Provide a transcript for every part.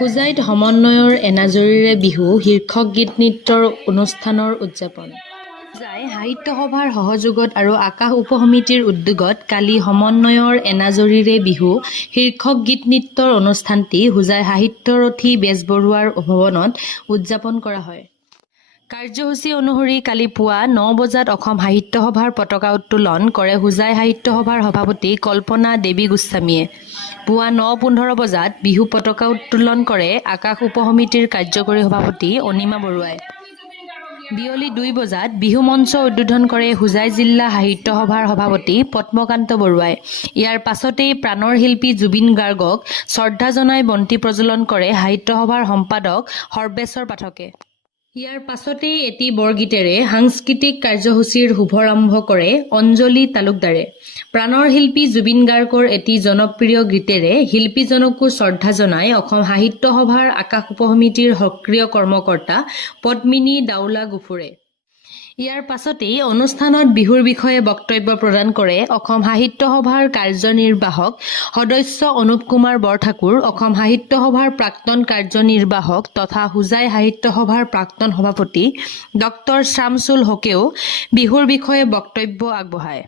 হোজাইত সমন্বয়ৰ এনাজৰীৰে বিহু শীৰ্ষক গীত নৃত্যৰ অনুষ্ঠানৰ উদযাপন। হোজাই সাহিত্য সভাৰ সহযোগত আৰু আকাশ উপসমিতিৰ উদ্যোগত কালি সমন্বয়ৰ এনাজৰীৰে বিহু শীৰ্ষক গীত নৃত্যৰ অনুষ্ঠানটি হোজাই সাহিত্যৰথী বেজবৰুৱাৰ ভৱনত উদযাপন কৰা হয়। কাৰ্যসূচী অনুসৰি কালি পুৱা ৯ বজাত অসম সাহিত্য সভাৰ পতাকা উত্তোলন কৰে হোজাই সাহিত্য সভাৰ সভাপতি কল্পনা দেৱী গোস্বামীয়ে। পুৱা ৯:১৫ বজাত বিহু পতাকা উত্তোলন কৰে আকাশ উপসমিতিৰ কাৰ্যকৰী সভাপতি অনিমা বৰুৱাই। বিয়লি ২ বজাত বিহু মঞ্চ উদ্বোধন কৰে হোজাই জিলা সাহিত্য সভাৰ সভাপতি পদ্মকান্ত বৰুৱাই। ইয়াৰ পাছতেই প্ৰাণৰ শিল্পী জুবিন গাৰ্গক শ্ৰদ্ধা জনাই বন্তি প্ৰজ্বলন কৰে সাহিত্য সভাৰ সম্পাদক সৰ্বেশ্বৰ পাঠকে। ইয়াৰ পাছতেই এটি বৰগীতেৰে সাংস্কৃতিক কাৰ্যসূচীৰ শুভাৰম্ভ কৰে অঞ্জলি তালুকদাৰে। প্ৰাণৰ শিল্পী জুবিন গাৰ্গৰ এটি জনপ্ৰিয় গীতেৰে শিল্পীজনকো শ্ৰদ্ধা জনাই অসম সাহিত্য সভাৰ আকাশ উপসমিতিৰ সক্ৰিয় কৰ্মকৰ্তা পদ্মিনী দাউলা গুফুৰে। ইয়াৰ পাছতেই অনুষ্ঠানত বিহুৰ বিষয়ে বক্তব্য প্ৰদান কৰে অসম সাহিত্য সভাৰ কাৰ্যনিৰ্বাহক সদস্য অনুপ কুমাৰ বৰঠাকুৰ, অসম সাহিত্য সভাৰ প্ৰাক্তন কাৰ্যনিৰ্বাহক তথা হোজাই সাহিত্য সভাৰ প্ৰাক্তন সভাপতি ডক্টৰ শামছুল হকেও বিহুৰ বিষয়ে বক্তব্য আগবঢ়ায়।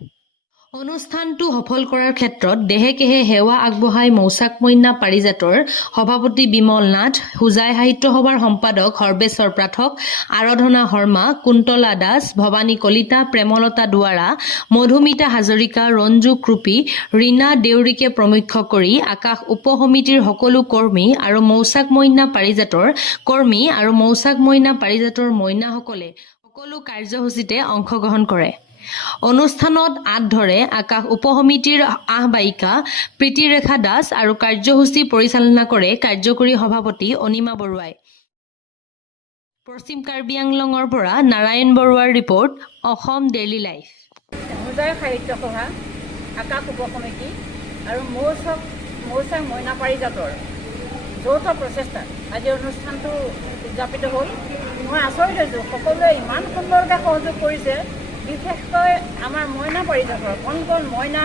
অনুষ্ঠানটো সফল কৰাৰ ক্ষেত্ৰত দেহে-কেহে সেৱা আগবঢ়াই মৌচাক মইনা পাৰিজাতৰ সভাপতি বিমল নাথ, হোজাই সাহিত্য সভাৰ সম্পাদক সৰ্বেশ্বৰ পাঠক, আৰাধনা শৰ্মা, কুন্তলা দাস, ভৱানী কলিতা, প্ৰেমলতা দুৱাৰা, মধুমিতা হাজৰিকা, ৰঞ্জু কৃপী, ৰীণা দেউৰীকে প্ৰমুখ কৰি আকাশ উপসমিতিৰ সকলো কৰ্মী আৰু মৌচাক মইনা পাৰিজাতৰ কৰ্মী আৰু মৌচাক মইনা পাৰিজাতৰ মইনাসকলে সকলো কাৰ্যসূচীতে অংশগ্ৰহণ কৰে। অনুষ্ঠানত আঁত ধৰে আকাশ উপসমিতিৰ আহ্বায়িকা প্ৰীতিৰেখা দাস আৰু কাৰ্যসূচী পৰিচালনা কৰে কাৰ্যকৰী সভাপতি অনিমা বৰুৱাই। পশ্চিম কাৰ্বি আংলঙৰ পৰা নাৰায়ণ বৰুৱাৰ report, Assam daily life. Hojai সাহিত্য সভা, আকাশ উপসমিতি আৰু মৌচাক মইনা পাৰিজাতৰ যৌথ প্ৰচেষ্টাত আজিৰ অনুষ্ঠানটো উদযাপিত হ'ল। মই আচৰিত হৈছোঁ, সকলোৱে ইমান সুন্দৰকৈ সহযোগ কৰিছে। বিশেষকৈ আমাৰ মইনা পাৰিজাতৰ কণ কণ মইনা,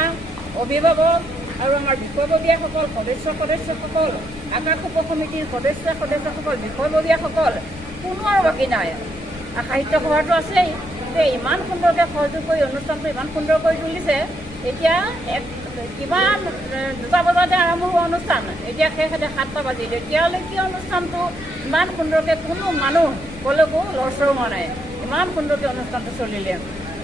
অভিভাৱক আৰু আমাৰ বিষয়ববীয়াসকল, সদস্যসকল, আকাশ উপসমিতিৰ সদস্যসকল, বিষয়ববীয়াসকল, কোনো আৰু বাকী নাই। সাহিত্য সভাটো আছেই, ইমান সুন্দৰকৈ সহযোগ কৰি অনুষ্ঠানটো ইমান সুন্দৰ কৰি তুলিছে। এতিয়া কিমান ২টা বজাতে আৰম্ভ হোৱা অনুষ্ঠান, এতিয়া শেষ এতিয়া ৭টা বাজিল। এতিয়ালৈকে অনুষ্ঠানটো ইমান সুন্দৰকৈ কোনো মানুহ ক'লৈকো লৰচৰ হোৱা নাই। ইমান সুন্দৰকৈ অনুষ্ঠানটো চলিলে।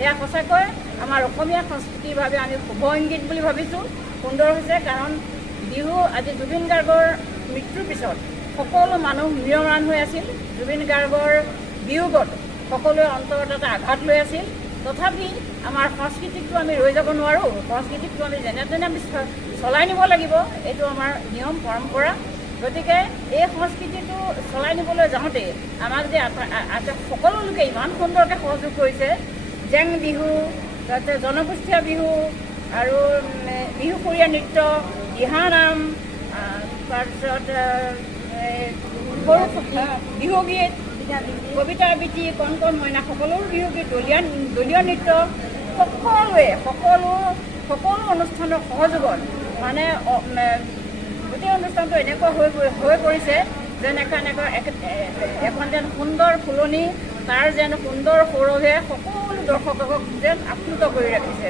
এয়া সঁচাকৈ আমাৰ অসমীয়া সংস্কৃতিৰ বাবে আমি শুভ ইংগিত বুলি ভাবিছোঁ। সুন্দৰ হৈছে, কাৰণ বিহু আজি জুবিন গাৰ্গৰ মৃত্যুৰ পিছত সকলো মানুহ ম্ৰিয়মাণ হৈ আছিল। জুবিন গাৰ্গৰ বিয়োগত সকলোৱে অন্তৰত এটা আঘাত লৈ আছিল। তথাপি আমাৰ সংস্কৃতিকটো আমি ৰৈ যাব নোৱাৰোঁ। সংস্কৃতিকটো আমি যেনে তেনে আমি চলাই নিব লাগিব, এইটো আমাৰ নিয়ম পৰম্পৰা। গতিকে এই সংস্কৃতিটো চলাই নিবলৈ যাওঁতে আমাক যে সকলো লোকে ইমান সুন্দৰকৈ সহযোগ কৰিছে। জেং বিহু, তাৰপিছত জনগোষ্ঠীয় বিহু আৰু বিহুসুৰীয়া নৃত্য, দিহানাম, তাৰপিছত বিহুগীত, কবিতা আবৃত্তি, কণ কণ মইনা সকলোৰে বিহুগীত, দলীয় নৃত্য, সকলো অনুষ্ঠানৰ সহযোগত মানে গোটেই অনুষ্ঠানটো এনেকুৱা হৈ পৰিছে যেন এখন যেন সুন্দৰ ফুলনি, তাৰ যেন সুন্দৰ সৌৰভে সকলো দৰ্শকক যেন আপ্লুত কৰি ৰাখিছে।